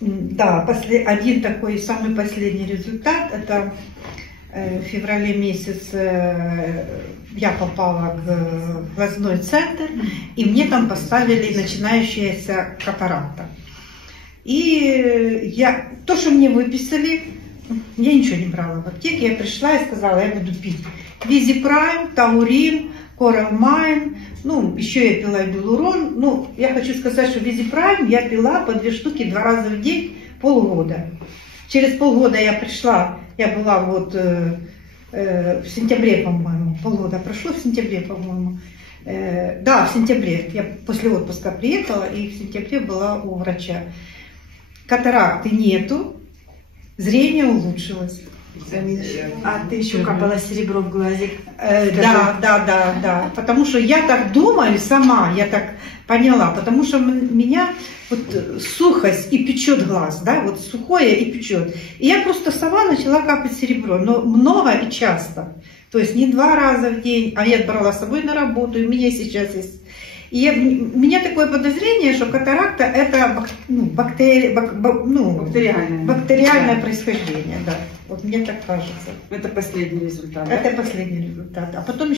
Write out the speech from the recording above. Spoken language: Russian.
Да, один такой самый последний результат, это в феврале месяц я попала в глазной центр, и мне там поставили начинающаяся катаракта. И то, что мне выписали, я ничего не брала в аптеке, я пришла и сказала, я буду пить Визипрайм, Таурин, Коралмайн, ну, еще я пила Белурон. Ну, я хочу сказать, что Визипрайм я пила по 2 штуки 2 раза в день полгода. Через полгода я пришла, я была вот в сентябре, по-моему, полгода прошло, в сентябре, по-моему. Да, в сентябре. Я после отпуска приехала и в сентябре была у врача. Катаракты нету, зрение улучшилось. А ты еще капала серебро в глазик? Да. Потому что я так думаю сама, я так поняла, потому что меня вот сухость и печет глаз, да, вот сухое и печет. И я просто сама начала капать серебро, но много и часто. То есть не 2 раза в день, а я брала с собой на работу, и у меня сейчас есть. И у меня такое подозрение, что катаракта это бактериальное происхождение. Да. Вот мне так кажется. Это последний результат. Это последний результат. А потом